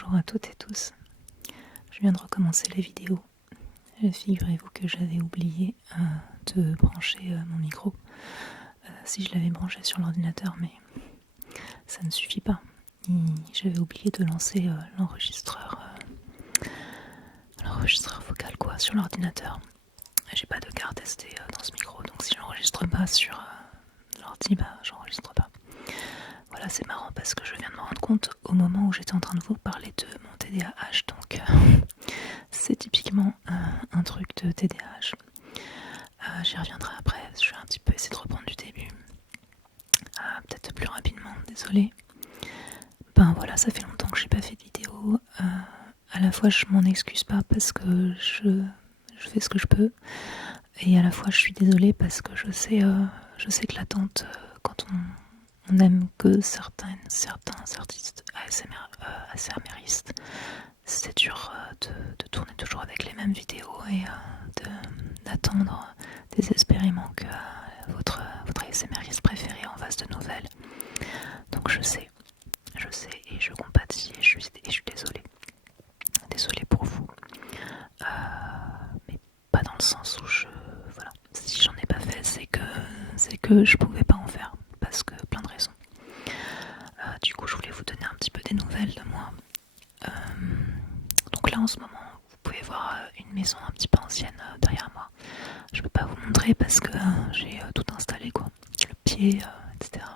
Bonjour à toutes et tous. Je viens de recommencer les vidéos. Figurez-vous que j'avais oublié de brancher mon micro. Si je l'avais branché sur l'ordinateur, mais ça ne suffit pas. J'avais oublié de lancer l'enregistreur vocal sur l'ordinateur. J'ai pas de carte SD dans ce micro, donc si j'enregistre pas sur l'ordi, j'enregistre pas. Voilà, c'est marrant parce que je viens de me rendre compte au moment où j'étais en train de vous parler de mon TDAH, donc c'est typiquement un truc de TDAH. J'y reviendrai après, je vais un petit peu essayer de reprendre du début. Peut-être plus rapidement, désolée. Voilà, ça fait longtemps que j'ai pas fait de vidéo. À la fois je m'en excuse pas parce que je fais ce que je peux, et à la fois je suis désolée parce que je sais que l'attente, quand on n'aime que certains artistes ASMRistes, c'est dur de tourner toujours avec les mêmes vidéos et d'attendre désespérément que votre ASMRiste préféré en fasse de nouvelles. Donc je sais et je compatis et je suis désolée. Désolée pour vous. Mais pas dans le sens où voilà. Si j'en ai pas fait, c'est que je pouvais pas en faire. Parce que plein de raisons. Du coup, je voulais vous donner un petit peu des nouvelles de moi. Donc là, en ce moment, vous pouvez voir une maison un petit peu ancienne derrière moi. Je peux pas vous montrer parce que j'ai tout installé, quoi. Le pied, etc.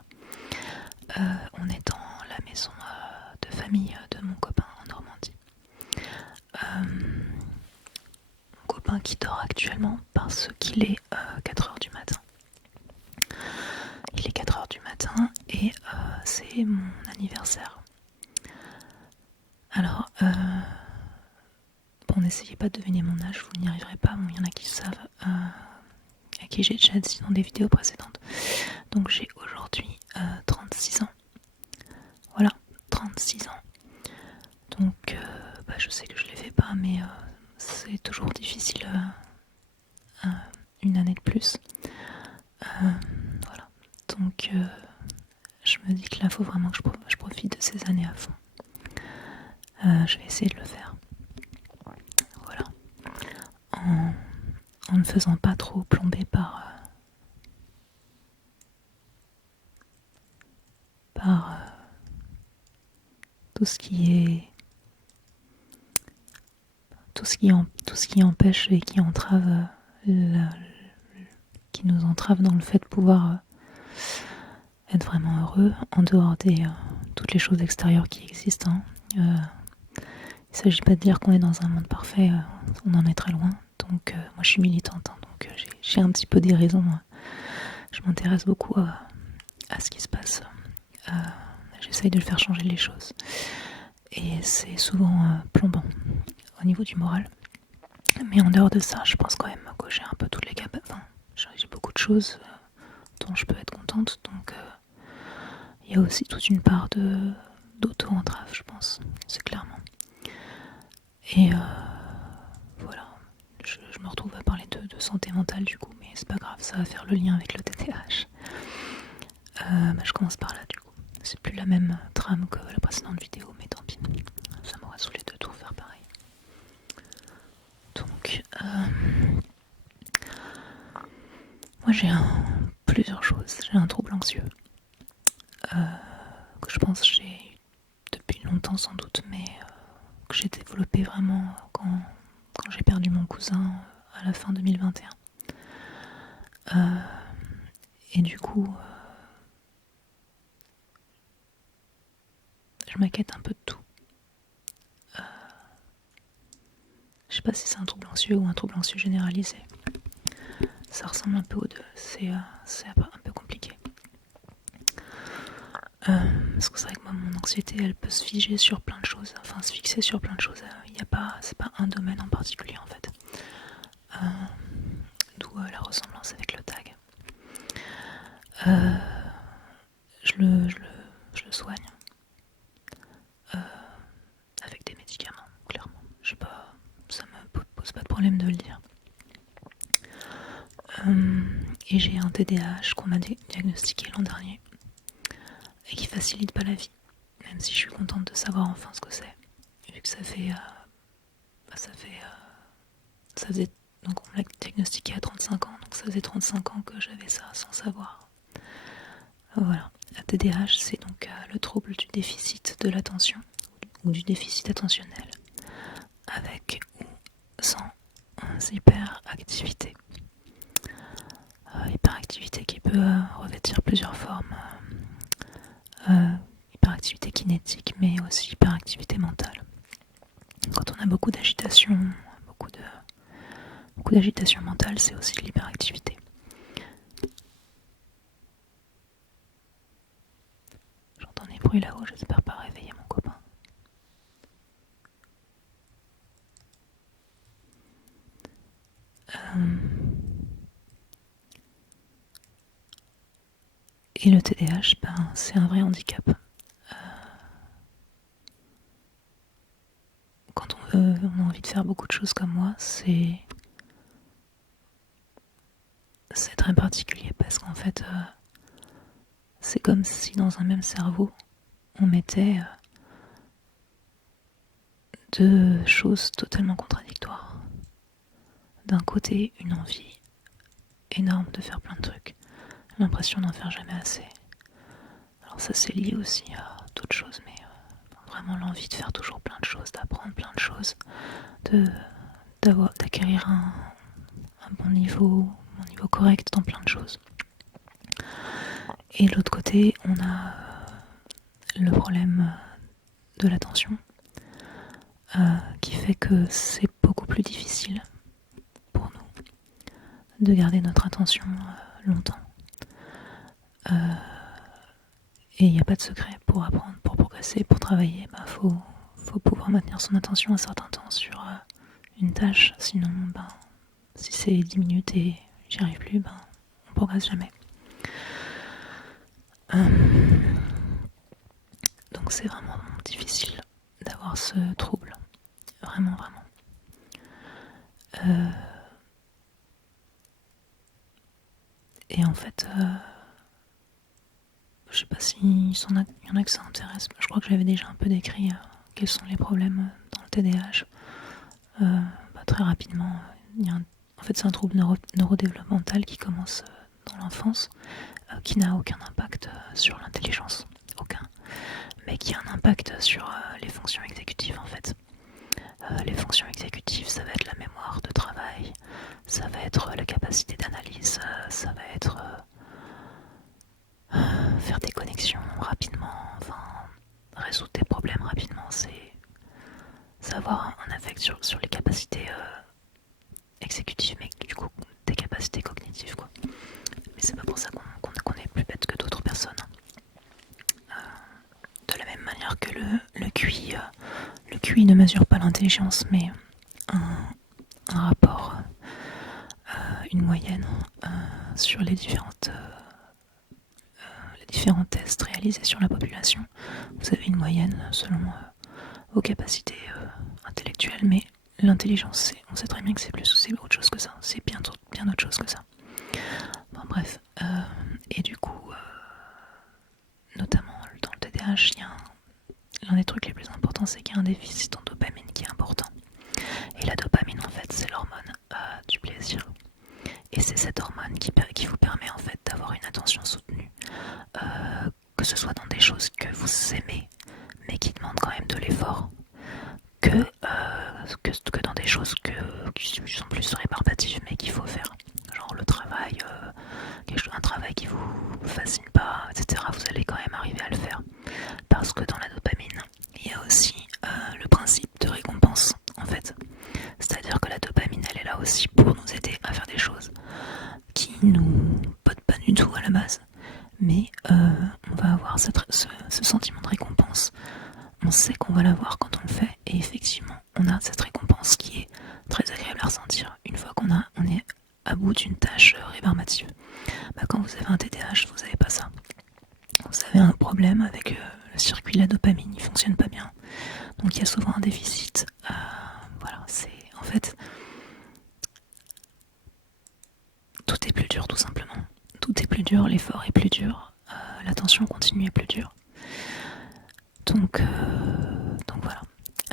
On est dans la maison de famille de mon copain en Normandie. Mon copain qui dort actuellement parce qu'il est 4h du matin. Il est 4h du matin et c'est mon anniversaire. Alors, n'essayez pas de deviner mon âge, vous n'y arriverez pas. Il y en a qui savent, à qui j'ai déjà dit dans des vidéos précédentes. Donc j'ai aujourd'hui 36 ans. Voilà, 36 ans. Donc je sais que je les fais pas, mais c'est toujours difficile une année de plus. Voilà. Donc je me dis que là, il faut vraiment que je profite de ces années à fond. Je vais essayer de le faire. Voilà. En ne faisant pas trop plomber par tout ce qui empêche et qui entrave qui nous entrave dans le fait de pouvoir être vraiment heureux en dehors des toutes les choses extérieures qui existent. Il ne s'agit pas de dire qu'on est dans un monde parfait, on en est très loin. Donc moi je suis militante, donc j'ai un petit peu des raisons. Je m'intéresse beaucoup à ce qui se passe. J'essaye de le faire changer les choses. Et c'est souvent plombant au niveau du moral. Mais en dehors de ça, je pense quand même que j'ai un peu toutes les capacités. J'ai beaucoup de choses dont je peux être contente. Donc il y a aussi toute une part d'auto-entrave, je pense. C'est clairement. Et voilà. Je me retrouve à parler de santé mentale du coup, mais c'est pas grave, ça va faire le lien avec le TDAH. Je commence par là du coup. C'est plus la même trame que la précédente vidéo, mais tant pis. Ça m'aurait saoulé de tout faire pareil. Donc, moi j'ai plusieurs choses. J'ai un trouble anxieux que je pense que j'ai depuis longtemps sans doute, mais que j'ai développé vraiment quand j'ai perdu mon cousin à la fin 2021. Et du coup, je m'inquiète un peu de tout. Je sais pas si c'est un trouble anxieux ou un trouble anxieux généralisé. Ça ressemble un peu aux deux. C'est un peu compliqué. Parce que c'est vrai que moi, mon anxiété, elle peut se figer sur plein de choses. Enfin, se fixer sur plein de choses. C'est pas un domaine en particulier en fait. D'où la ressemblance avec le tag. Je le soigne. Avec des médicaments, clairement. Je sais pas, ça me pose pas de problème de le dire. Et j'ai un TDAH qu'on m'a diagnostiqué l'an dernier et qui facilite pas la vie, même si je suis contente de savoir enfin ce que c'est. ça fait, ça faisait, donc on l'a diagnostiqué à 35 ans, donc ça faisait 35 ans que j'avais ça sans savoir. Voilà, la TDAH, c'est donc le trouble du déficit de l'attention ou du déficit attentionnel, avec ou sans hyperactivité. Hyperactivité qui peut revêtir plusieurs formes. Hyperactivité kinétique, mais aussi hyperactivité mentale. Quand on a beaucoup d'agitation, beaucoup d'agitation mentale, c'est aussi de l'hyperactivité. J'entends des bruits là-haut, j'espère pas réveiller mon copain. Et le TDAH, c'est un vrai handicap. Quand on a envie de faire beaucoup de choses comme moi, c'est très particulier parce qu'en fait, c'est comme si dans un même cerveau, on mettait deux choses totalement contradictoires. D'un côté, une envie énorme de faire plein de trucs, l'impression d'en faire jamais assez. Alors ça, c'est lié aussi à d'autres choses, mais vraiment l'envie de faire toujours plein de choses, d'apprendre plein de choses, d'acquérir un bon niveau correct dans plein de choses. Et de l'autre côté, on a le problème de l'attention, qui fait que c'est beaucoup plus difficile pour nous de garder notre attention longtemps. Et il n'y a pas de secret pour apprendre, pour progresser, pour travailler. Faut pouvoir maintenir son attention un certain temps sur une tâche, sinon si c'est 10 minutes et j'y arrive plus, on progresse jamais. Donc c'est vraiment difficile d'avoir ce trouble. Vraiment. Et en fait, je sais pas s'il y en a que ça intéresse. Je crois que j'avais déjà un peu décrit quels sont les problèmes dans le TDAH. Très rapidement, en fait c'est un trouble neurodéveloppemental qui commence dans l'enfance, qui n'a aucun impact sur l'intelligence, aucun, mais qui a un impact sur les fonctions exécutives en fait. Les fonctions exécutives, ça va être la mémoire de travail, ça va être la capacité d'analyse, ça va être faire des connexions rapidement, résoudre des problèmes rapidement, ça va avoir un effet sur les capacités exécutives, mais du coup des capacités cognitives quoi. Mais c'est pas pour ça qu'on est plus bête que d'autres personnes. De la même manière que le QI, le QI ne mesure pas l'intelligence, mais un rapport, une moyenne sur les différents tests réalisés sur la population. Vous avez une moyenne selon vos capacités intellectuelles, mais l'intelligence, on sait très bien que c'est autre chose que ça, c'est bien autre chose que ça. Bref, et du coup, notamment dans le TDAH, l'un des trucs les plus importants, c'est qu'il y a un déficit en dopamine qui est important. Et la dopamine, en fait, c'est l'hormone du plaisir. Et c'est cette hormone qui vous permet en fait d'avoir une attention soutenue, que ce soit dans des choses que vous aimez, mais qui demandent quand même de l'effort, que dans des choses qui sont plus réparbatives, mais qu'il faut faire. Genre le travail, un travail qui vous fascine pas, etc. Vous allez quand même arriver à le faire. Parce que dans la dopamine, il y a aussi le principe de récompense, en fait. C'est-à-dire que la dopamine, elle est là aussi pour nous aider à faire des choses qui nous bottent pas du tout à la base. Mais on va avoir ce sentiment de récompense. On sait qu'on va l'avoir quand on le fait. Et effectivement, on a cette récompense qui est très agréable à ressentir une fois qu'on est à bout d'une tâche rébarbative. Quand vous avez un TDAH, vous n'avez pas ça. Vous avez un problème avec le circuit de la dopamine, il fonctionne pas bien. Donc il y a souvent un déficit. Voilà, c'est en fait tout est plus dur tout simplement. Tout est plus dur, l'effort est plus dur, l'attention continue est plus dure. Donc voilà.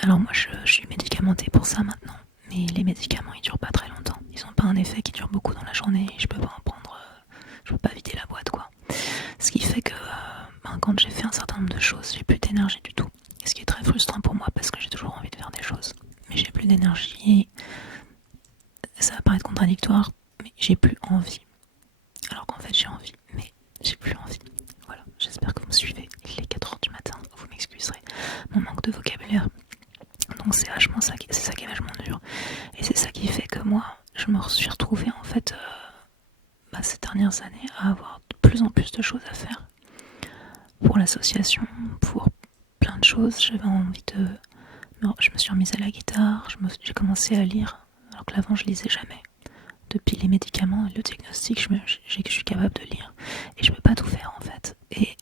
Alors moi je suis médicamentée pour ça maintenant, mais les médicaments ils durent pas très longtemps. Ils ont pas un effet qui dure beaucoup dans la journée et je peux pas en prendre, je peux pas vider la boîte quoi. Ce qui fait que quand j'ai fait un certain nombre de choses, j'ai plus d'énergie du tout. Et ce qui est très frustrant pour moi parce que j'ai toujours envie de faire des choses. Mais j'ai plus d'énergie et ça va paraître contradictoire, mais j'ai plus envie. Alors qu'en fait j'ai envie, mais j'ai plus envie. Voilà, j'espère que vous me suivez. Il est 4h du matin, vous m'excuserez mon manque de vocabulaire. Donc c'est ça qui est vachement dur. Et c'est ça qui fait que moi, je me suis retrouvée en fait ces dernières années à avoir de plus en plus de choses à faire. Pour l'association, pour plein de choses, j'avais envie de... Je me suis remise à la guitare, j'ai commencé à lire, alors que l'avant je lisais jamais. Depuis les médicaments et le diagnostic, je suis capable de lire. Et je peux pas tout faire en fait. Et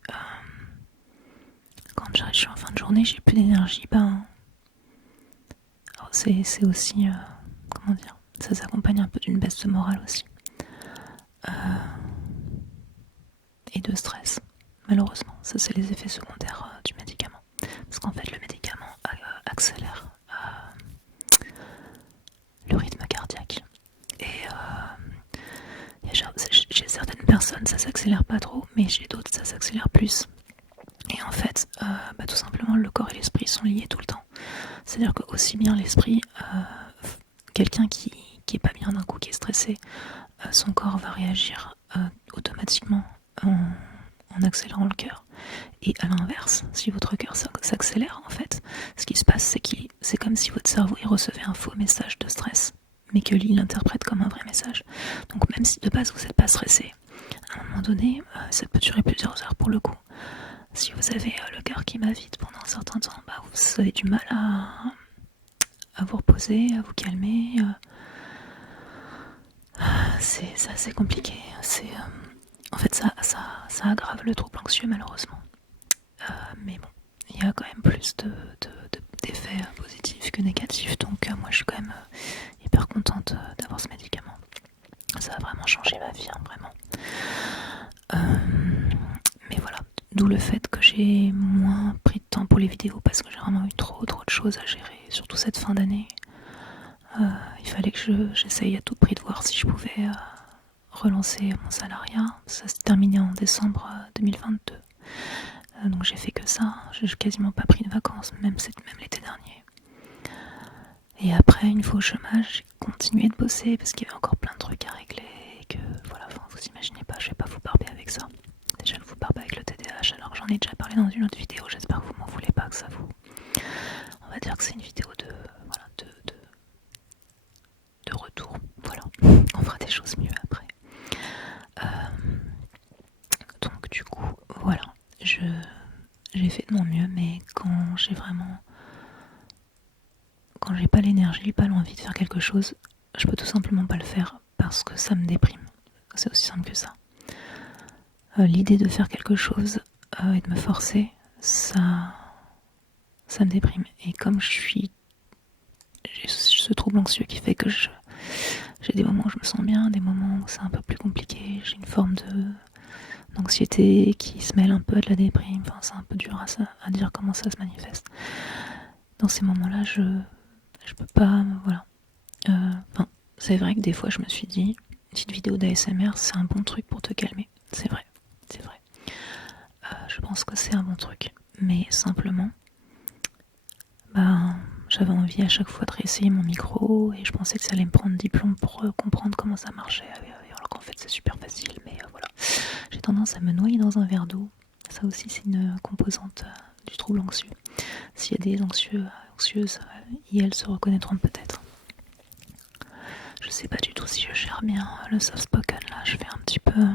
quand je suis en fin de journée, j'ai plus d'énergie, c'est aussi... comment dire, ça s'accompagne un peu d'une baisse de morale aussi. Et de stress, malheureusement. Ça, c'est les effets secondaires du médicament. Parce qu'en fait, le médicament accélère le rythme cardiaque. Et chez certaines personnes, ça s'accélère pas trop, mais chez d'autres, ça s'accélère plus. Et en fait, tout simplement, le corps et l'esprit sont liés tout le temps. C'est-à-dire que aussi bien l'esprit, quelqu'un qui est pas bien d'un coup, qui est stressé, son corps va réagir automatiquement en accélérant le cœur. Et à l'inverse, si votre cœur s'accélère, en fait, ce qui se passe, c'est comme si votre cerveau il recevait un faux message de stress, mais que lui, il l'interprète comme un vrai message. Donc même si de base vous n'êtes pas stressé, à un moment donné, ça peut durer plusieurs heures pour le coup. Si vous avez le cœur qui va vite pendant un certain temps, vous avez du mal à vous reposer, à vous calmer. C'est assez compliqué. En fait, ça aggrave le trouble anxieux malheureusement. Mais bon, il y a quand même plus d'effets positifs que négatifs. Donc moi, je suis quand même hyper contente d'avoir ce médicament. Ça a vraiment changé ma vie, hein, vraiment. Mais voilà, d'où le fait que j'ai moins pris de temps pour les vidéos parce que j'ai vraiment eu trop de choses à gérer, surtout cette fin d'année. Il fallait que j'essaye à tout prix de voir si je pouvais relancer mon salariat. Ça s'est terminé en décembre 2022. Donc j'ai fait que ça, j'ai quasiment pas pris de vacances, même l'été dernier. Et après, une fois au chômage, j'ai continué de bosser parce qu'il y avait encore plein de trucs à régler et que voilà, vous imaginez pas, je vais pas vous barber avec ça. Déjà, je vous barbe avec le TDAH alors que j'en ai déjà parlé dans une autre vidéo, j'espère que vous m'en voulez pas, que ça vous... On va dire que c'est une vidéo de retour, voilà. On fera des choses mieux après. Donc du coup, voilà, j'ai fait de mon mieux, mais quand j'ai pas l'énergie, pas l'envie de faire quelque chose, je peux tout simplement pas le faire parce que ça me déprime. C'est aussi simple que ça. L'idée de faire quelque chose et de me forcer, ça me déprime. Et comme j'ai ce trouble anxieux qui fait que j'ai des moments où je me sens bien, des moments où c'est un peu plus compliqué, j'ai une forme d'anxiété qui se mêle un peu de la déprime, enfin c'est un peu dur à dire comment ça se manifeste. Dans ces moments-là, je peux pas, voilà. C'est vrai que des fois je me suis dit, une petite vidéo d'ASMR c'est un bon truc pour te calmer. C'est vrai. Je pense que c'est un bon truc. Mais simplement, j'avais envie à chaque fois de réessayer mon micro et je pensais que ça allait me prendre 10 plombs pour comprendre comment ça marchait. Alors qu'en fait c'est super facile, mais voilà. J'ai tendance à me noyer dans un verre d'eau. Ça aussi c'est une composante du trouble anxieux. S'il y a des anxieuses, elles se reconnaîtront peut-être. Je sais pas du tout si je gère bien le soft spoken là, je fais un petit peu...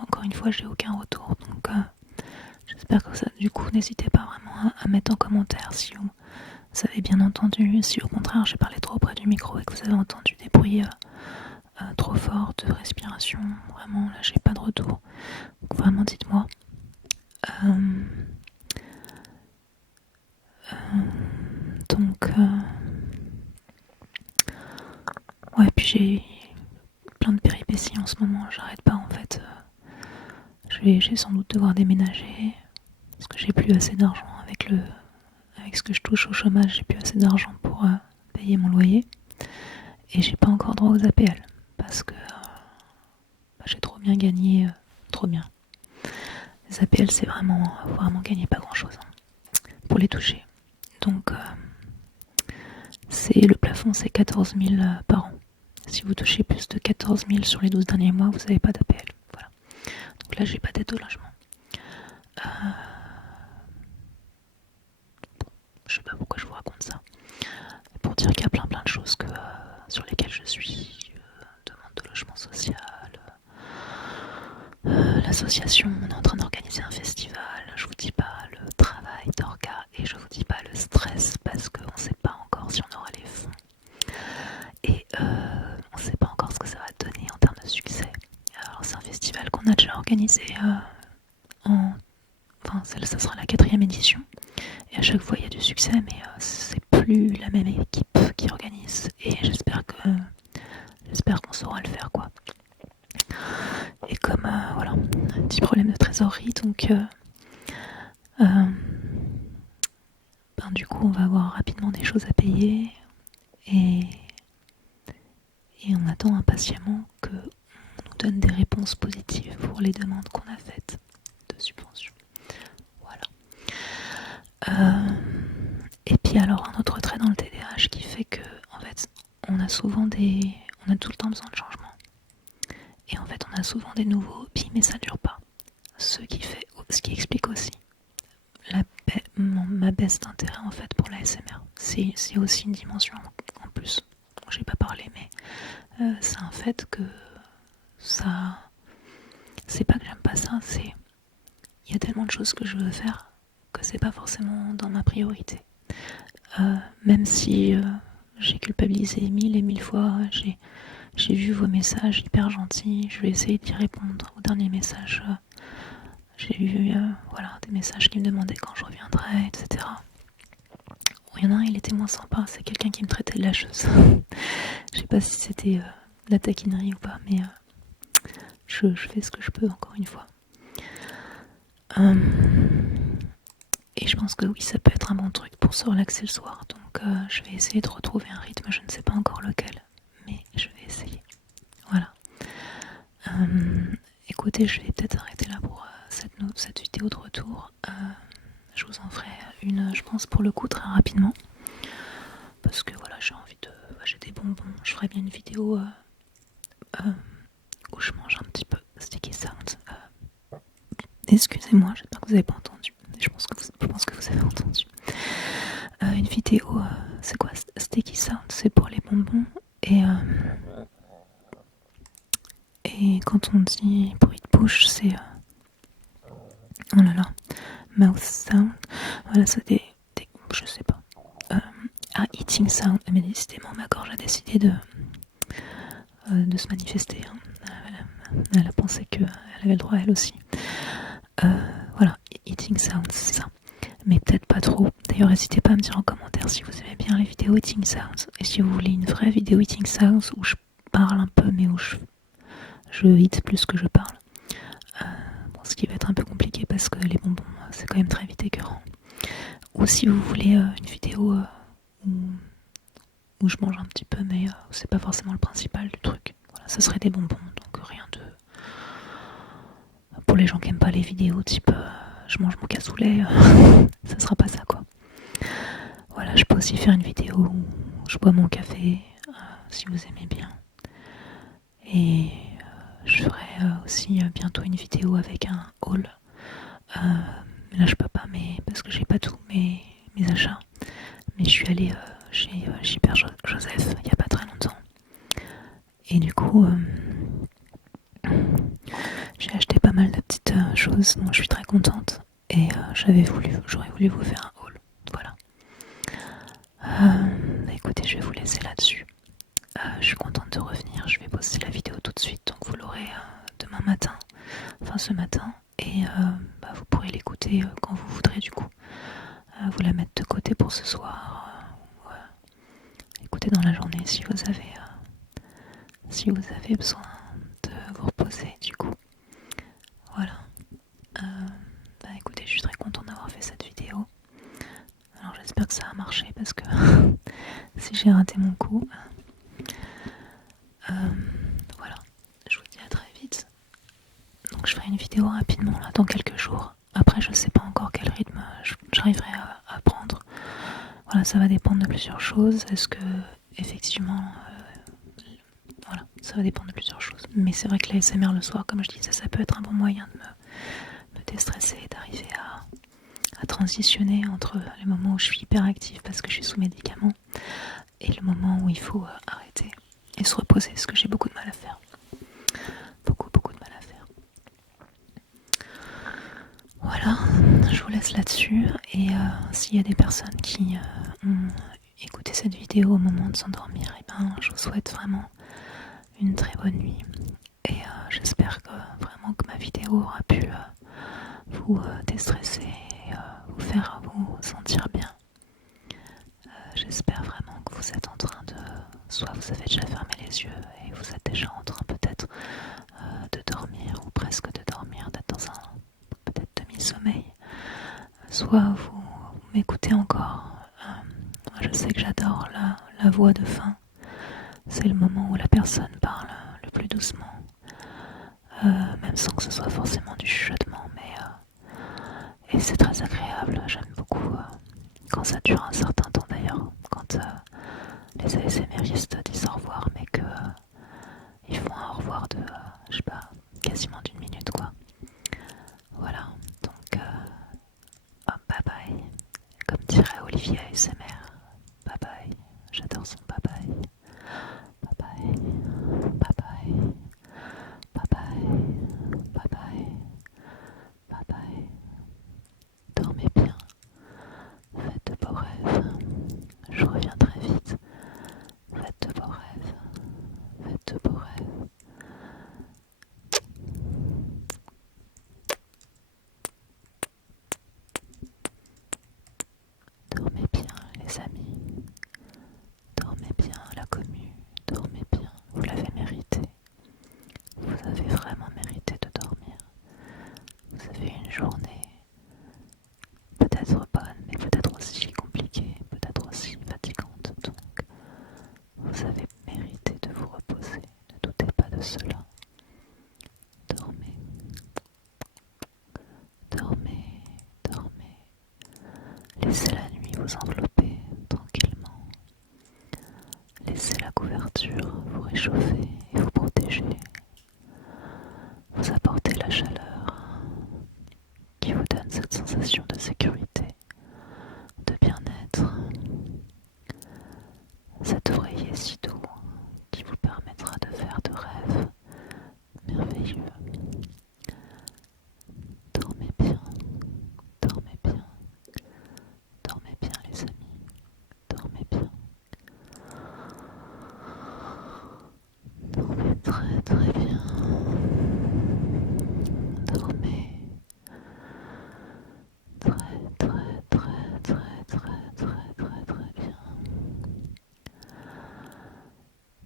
Encore une fois, j'ai aucun retour, donc j'espère que ça... Du coup, n'hésitez pas vraiment à mettre en commentaire si vous avez bien entendu, si au contraire j'ai parlé trop près du micro et que vous avez entendu des bruits trop forts de respiration. Vraiment, là j'ai pas de retour. Donc vraiment, dites-moi. Ouais, puis j'ai plein de péripéties en ce moment, j'arrête pas en fait. Je vais sans doute devoir déménager parce que j'ai plus assez d'argent avec puisque je touche au chômage, j'ai plus assez d'argent pour payer mon loyer. Et j'ai pas encore droit aux APL. Parce que j'ai trop bien gagné. Trop bien. Les APL, c'est vraiment gagner pas grand chose pour les toucher. Donc, le plafond, c'est 14 000 par an. Si vous touchez plus de 14 000 sur les 12 derniers mois, vous n'avez pas d'APL. Voilà. Donc là, j'ai pas d'aide au logement. Je sais pas pourquoi je vous raconte ça. Pour dire qu'il y a plein de choses sur lesquelles je suis. Demande de logement social. L'association, on est en train d'organiser un festival. Je vous dis pas le travail d'orga et je vous dis pas le stress parce qu'on sait pas encore si on aura les fonds. Et on sait pas encore ce que ça va donner en termes de succès. Alors c'est un festival qu'on a déjà organisé ça sera la 4e édition. Et à chaque fois il y a du succès, mais c'est plus la même équipe qui organise. Et j'espère qu'on saura le faire quoi. Et comme voilà, un petit problème de trésorerie, donc du coup on va avoir rapidement des choses à payer et on attend impatiemment qu'on nous donne des réponses positives pour les demandes qu'on a faites de subventions. Voilà. Et puis alors un autre trait dans le TDAH qui fait que en fait on a tout le temps besoin de changement. Et en fait on a souvent des nouveaux hobbies mais ça dure pas. Ce qui explique aussi ma baisse d'intérêt en fait pour l'ASMR. C'est aussi une dimension en plus dont j'ai pas parlé, mais c'est un fait que ça, c'est pas que j'aime pas ça, c'est il y a tellement de choses que je veux faire que c'est pas forcément dans ma priorité. Même si j'ai culpabilisé 1000 et 1000 fois, j'ai vu vos messages hyper gentils, je vais essayer d'y répondre aux derniers messages. J'ai eu des messages qui me demandaient quand je reviendrais, etc. Il y en a un, il était moins sympa, c'est quelqu'un qui me traitait de lâcheuse. Je sais pas si c'était de la taquinerie ou pas, mais je fais ce que je peux encore une fois. Et je pense que oui, ça peut être un bon truc pour se relaxer le soir. Donc je vais essayer de retrouver un rythme, je ne sais pas encore lequel, mais je vais essayer. Voilà. Écoutez, je vais peut-être arrêter là pour cette vidéo de retour. Je vous en ferai une, je pense, pour le coup, très rapidement. Parce que voilà, j'ai des bonbons. Je ferai bien une vidéo où je mange un petit peu sticky sound. Excusez-moi, j'espère que vous n'avez pas entendu. Je pense que vous avez entendu. Une vidéo, c'est quoi sticky sound? C'est pour les bonbons. Et quand on dit bruit de bouche, c'est oh là là, mouth sound. Voilà, c'est des je sais pas. Eating sound. Mais décidément, ma gorge a décidé de se manifester. Hein. Elle a pensé qu'elle avait le droit, elle aussi. Voilà, eating sound, c'est ça. Mais peut-être pas trop. D'ailleurs, n'hésitez pas à me dire en commentaire si vous aimez bien les vidéos eating sounds. Et si vous voulez une vraie vidéo eating sounds où je parle un peu, mais où je eat plus que je parle. Ce qui va être un peu compliqué parce que les bonbons, c'est quand même très vite écœurant. Ou si vous voulez une vidéo où je mange un petit peu, mais c'est pas forcément le principal du truc. Voilà, ça serait des bonbons, donc rien de... Pour les gens qui aiment pas les vidéos type je mange mon cassoulet, ça sera pas ça quoi. Voilà, je peux aussi faire une vidéo où je bois mon café, si vous aimez bien. Et je ferai aussi bientôt une vidéo avec un haul. Mais là je peux pas, parce que j'ai pas tous mes achats. Mais je suis allée chez Hyper Joseph il y a pas très longtemps. Et du coup, j'ai acheté pas mal de petites choses dont je suis très contente. Et j'aurais voulu vous faire un haul. Voilà. Écoutez, je vais vous laisser là-dessus. Je suis contente de revenir. Je vais poster la vidéo tout de suite. Donc vous l'aurez demain matin. Enfin ce matin. Et vous pourrez l'écouter quand vous voudrez du coup. Vous la mettre de côté pour ce soir. Écoutez dans la journée si vous avez besoin de vous reposer du coup. Voilà. Écoutez, je suis très contente d'avoir fait cette vidéo. Alors j'espère que ça a marché parce que si j'ai raté mon coup, voilà, je vous dis à très vite. Donc je ferai une vidéo rapidement là dans quelques jours. Après je sais pas encore quel rythme j'arriverai à prendre. Voilà, ça va dépendre de plusieurs choses. Est-ce que effectivement voilà, ça va dépendre de plusieurs choses. Mais c'est vrai que l'ASMR le soir, comme je disais, ça peut être un bon moyen de me déstresser et d'arriver à transitionner entre les moments où je suis hyper active parce que je suis sous médicaments et le moment où il faut arrêter et se reposer, ce que j'ai beaucoup de mal à faire. Beaucoup de mal à faire. Voilà, je vous laisse là-dessus et s'il y a des personnes qui ont écouté cette vidéo au moment de s'endormir, et ben, je vous souhaite vraiment une très bonne nuit et j'espère que vraiment que ma vidéo aura pu vous déstresser et vous faire vous sentir bien. J'espère vraiment que vous êtes en train de... Soit vous avez déjà fermé les yeux et vous êtes déjà en train peut-être de dormir ou presque de dormir, d'être dans un peut-être demi-sommeil. Soit vous m'écoutez encore. Je sais que j'adore la voix de fin. C'est le moment où la personne parle le plus doucement. Même sans que ce soit forcément du chuchotement, et c'est très agréable, j'aime beaucoup quand ça dure un certain temps d'ailleurs, quand les ASMRistes disent au revoir, mais que ils font un au revoir de, je sais pas, quasiment d'une minute quoi. Voilà, donc bye bye, comme dirait Olivier ASMR, bye bye, j'adore son bye bye, bye bye, bye bye, bye bye, bye bye, bye bye, dormez bien. Faites de beaux rêves. Je reviens très vite. Faites de beaux rêves. Faites de beaux rêves. Dormez bien, les amis. Dormez bien, la commu. Dormez bien. Vous l'avez mérité. Vous avez vraiment mérité de dormir. Vous avez une journée peut-être bonne, mais peut-être aussi compliquée, peut-être aussi fatigante. Donc, vous avez mérité de vous reposer. Ne doutez pas de cela. Dormez. Dormez, dormez. Laissez la nuit vous envelopper tranquillement. Laissez la couverture vous réchauffer et vous protéger. Vous apporter la chaleur qui vous donne cette sensation de sécurité, de bien-être. Cet oreiller si doux qui vous permettra de faire de rêves merveilleux. Dormez bien, dormez bien, dormez bien les amis, dormez bien. Dormez très très bien. Dormez très très très très très très très très bien.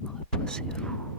Reposez-vous.